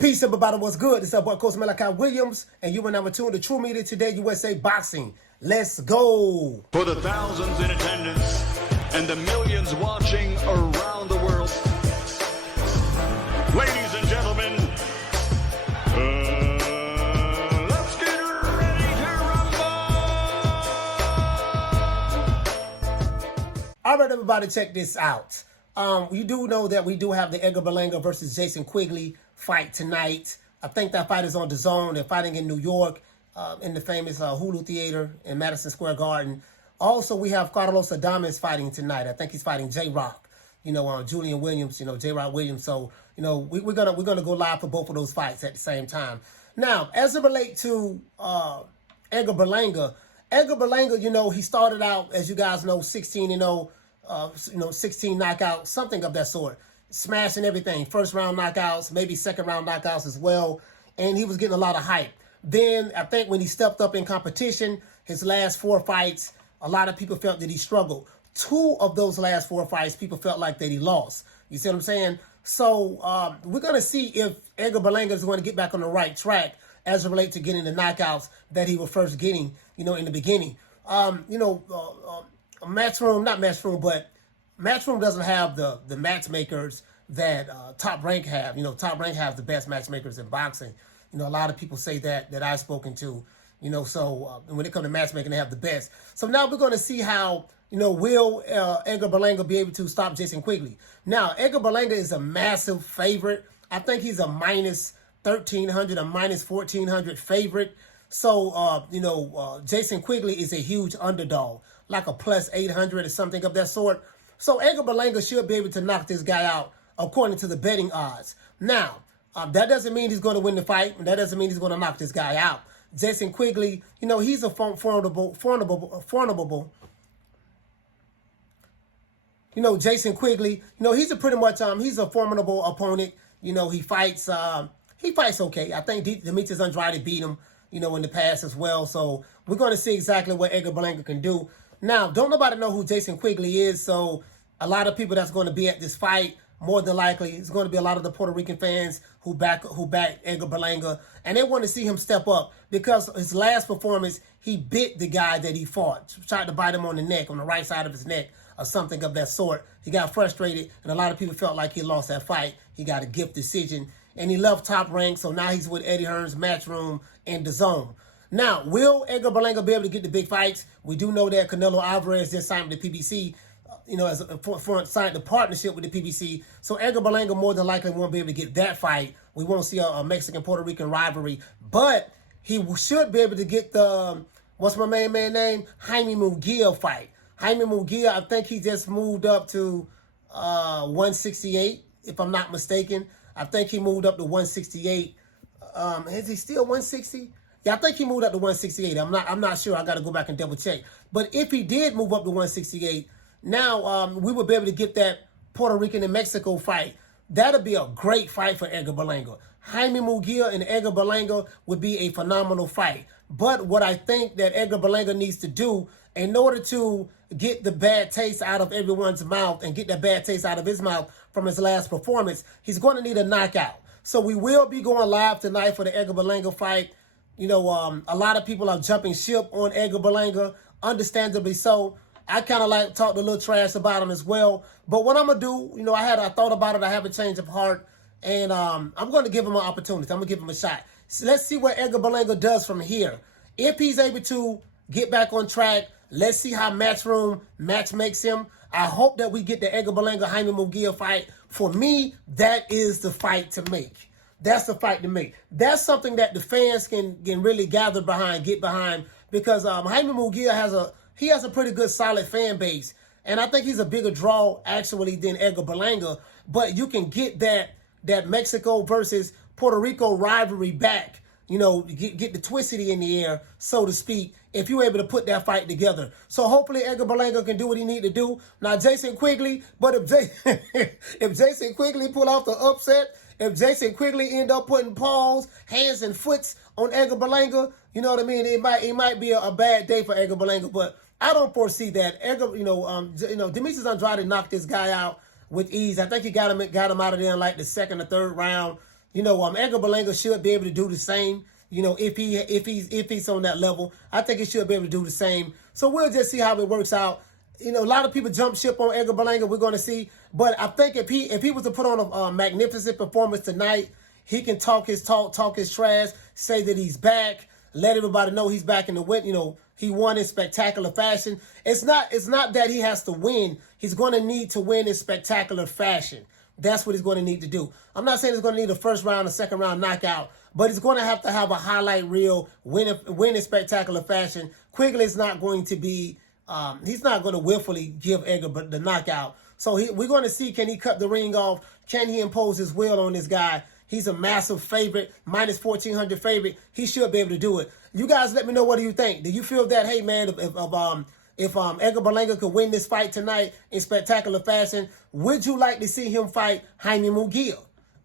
Peace, everybody. What's good? It's our boy, Coach Malachi Williams, and you are now tuned to True Media Today USA Boxing. Let's go. For the thousands in attendance and the millions watching around the world, ladies and gentlemen, let's get ready to rumble. All right, everybody, check this out. You do know that we do have the Edgar Berlanga versus Jason Quigley fight tonight. I think that fight is on DAZN. They're fighting in New York in the famous Hulu Theater in Madison Square Garden. Also, we have Carlos Adames fighting tonight. I think he's fighting J-Rock, Jullian Williams, J-Rock Williams. So, we're gonna go live for both of those fights at the same time. Now, as it relates to Edgar Berlanga, he started out, as you guys know, 16-0. 16 knockouts, something of that sort. Smashing everything. First round knockouts, maybe second round knockouts as well. And he was getting a lot of hype. Then I think when he stepped up in competition, his last 4 fights, a lot of people felt that he struggled. 2 of those last 4 fights, people felt like that he lost. You see what I'm saying? So we're going to see if Edgar Berlanga is going to get back on the right track as it relates to getting the knockouts that he was first getting, in the beginning. Matchroom doesn't have the matchmakers that Top Rank have. Top Rank have the best matchmakers in boxing. A lot of people say that I've spoken to. So when it comes to matchmaking, they have the best. So now we're going to see how, will Edgar Berlanga be able to stop Jason Quigley? Now, Edgar Berlanga is a massive favorite. I think he's a minus 1,300, a minus 1,400 favorite. So, Jason Quigley is a huge underdog, like a plus 800 or something of that sort. So Edgar Berlanga should be able to knock this guy out according to the betting odds. Now, that doesn't mean he's going to win the fight. And that doesn't mean he's going to knock this guy out. Jason Quigley, he's a formidable. Jason Quigley, he's a pretty much, he's a formidable opponent. He fights okay. I think Demetrius Andrade beat him, in the past as well. So we're going to see exactly what Edgar Berlanga can do. Now, don't nobody know who Jason Quigley is, so a lot of people that's going to be at this fight, more than likely, it's going to be a lot of the Puerto Rican fans who back Edgar Berlanga, and they want to see him step up because his last performance, he bit the guy that he fought, tried to bite him on the neck, on the right side of his neck, or something of that sort. He got frustrated, and a lot of people felt like he lost that fight. He got a gift decision, and he left Top Rank, so now he's with Eddie Hearn's Matchroom and DAZN. Now, will Edgar Berlanga be able to get the big fights? We do know that Canelo Alvarez just signed with the PBC, signed the partnership with the PBC. So Edgar Berlanga more than likely won't be able to get that fight. We won't see a Mexican-Puerto Rican rivalry. But he should be able to get the, what's my main man name? Jaime Munguia fight. Jaime Munguia, I think he just moved up to 168, if I'm not mistaken. I think he moved up to 168. Is he still 160? Yeah, I think he moved up to 168. I'm not sure. I got to go back and double check. But if he did move up to 168, now we would be able to get that Puerto Rican and Mexico fight. That'll be a great fight for Edgar Berlanga. Jaime Munguia and Edgar Berlanga would be a phenomenal fight. But what I think that Edgar Berlanga needs to do in order to get the bad taste out of everyone's mouth and get that bad taste out of his mouth from his last performance, he's going to need a knockout. So we will be going live tonight for the Edgar Berlanga fight. A lot of people are jumping ship on Edgar Berlanga, understandably so. I kind of talked a little trash about him as well. But what I'm going to do, I thought about it. I have a change of heart. And I'm going to give him an opportunity. I'm going to give him a shot. So let's see what Edgar Berlanga does from here. If he's able to get back on track, let's see how Matchroom makes him. I hope that we get the Edgar Berlanga Jaime Munguia fight. For me, that is the fight to make. That's the fight to make. That's something that the fans can really gather behind, get behind, because Jaime Munguia has a pretty good solid fan base, and I think he's a bigger draw actually than Edgar Berlanga. But you can get that Mexico versus Puerto Rico rivalry back. Get the twistity in the air, so to speak, if you're able to put that fight together. So hopefully Edgar Berlanga can do what he need to do. Now Jason Quigley, but if Jason Quigley pull off the upset, if Jason Quigley end up putting paws, hands, and foots on Edgar Berlanga, you know what I mean? It might be a bad day for Edgar Berlanga, but I don't foresee that. Edgar, Demetrius Andrade knocked this guy out with ease. I think he got him out of there in like the second or third round. You know, Edgar Berlanga should be able to do the same. You know, if he's on that level, I think he should be able to do the same. So we'll just see how it works out. You know, a lot of people jump ship on Edgar Berlanga. We're going to see, but I think if he was to put on a magnificent performance tonight, he can talk his trash, say that he's back, let everybody know he's back in the win. You know, he won in spectacular fashion. It's not that he has to win. He's going to need to win in spectacular fashion. That's what he's going to need to do. I'm not saying he's going to need a first round or second round knockout, but he's going to have a highlight reel, win in spectacular fashion. Quigley is not going to be, he's not going to willfully give Edgar the knockout. So we're going to see, can he cut the ring off? Can he impose his will on this guy? He's a massive favorite, minus 1,400 favorite. He should be able to do it. You guys let me know, what do you think? Do you feel that, hey, man, if Edgar Berlanga could win this fight tonight in spectacular fashion, would you like to see him fight Jaime Munguia?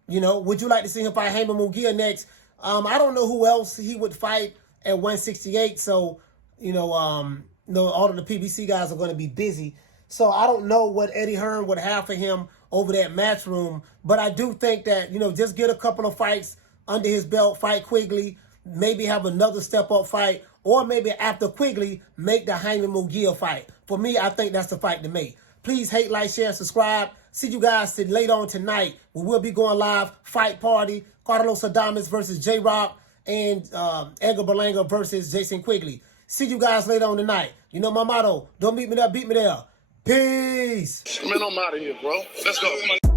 You know, would you like to see him fight Jaime Munguia next? I don't know who else he would fight at 168. So, you know, all of the PBC guys are going to be busy. So I don't know what Eddie Hearn would have for him over that Matchroom. But I do think that, you know, just get a couple of fights under his belt, fight Quigley, maybe have another step-up fight, or maybe after Quigley, make the Jaime Munguia fight. For me, I think that's the fight to make. Please hate, like, share, and subscribe. See you guys later on tonight. We will be going live. Fight Party, Carlos Adames versus J-Rock, and Edgar Berlanga versus Jason Quigley. See you guys later on tonight. You know my motto, don't meet me there, beat me there. Peace. Man, I'm out of here, bro. Let's go.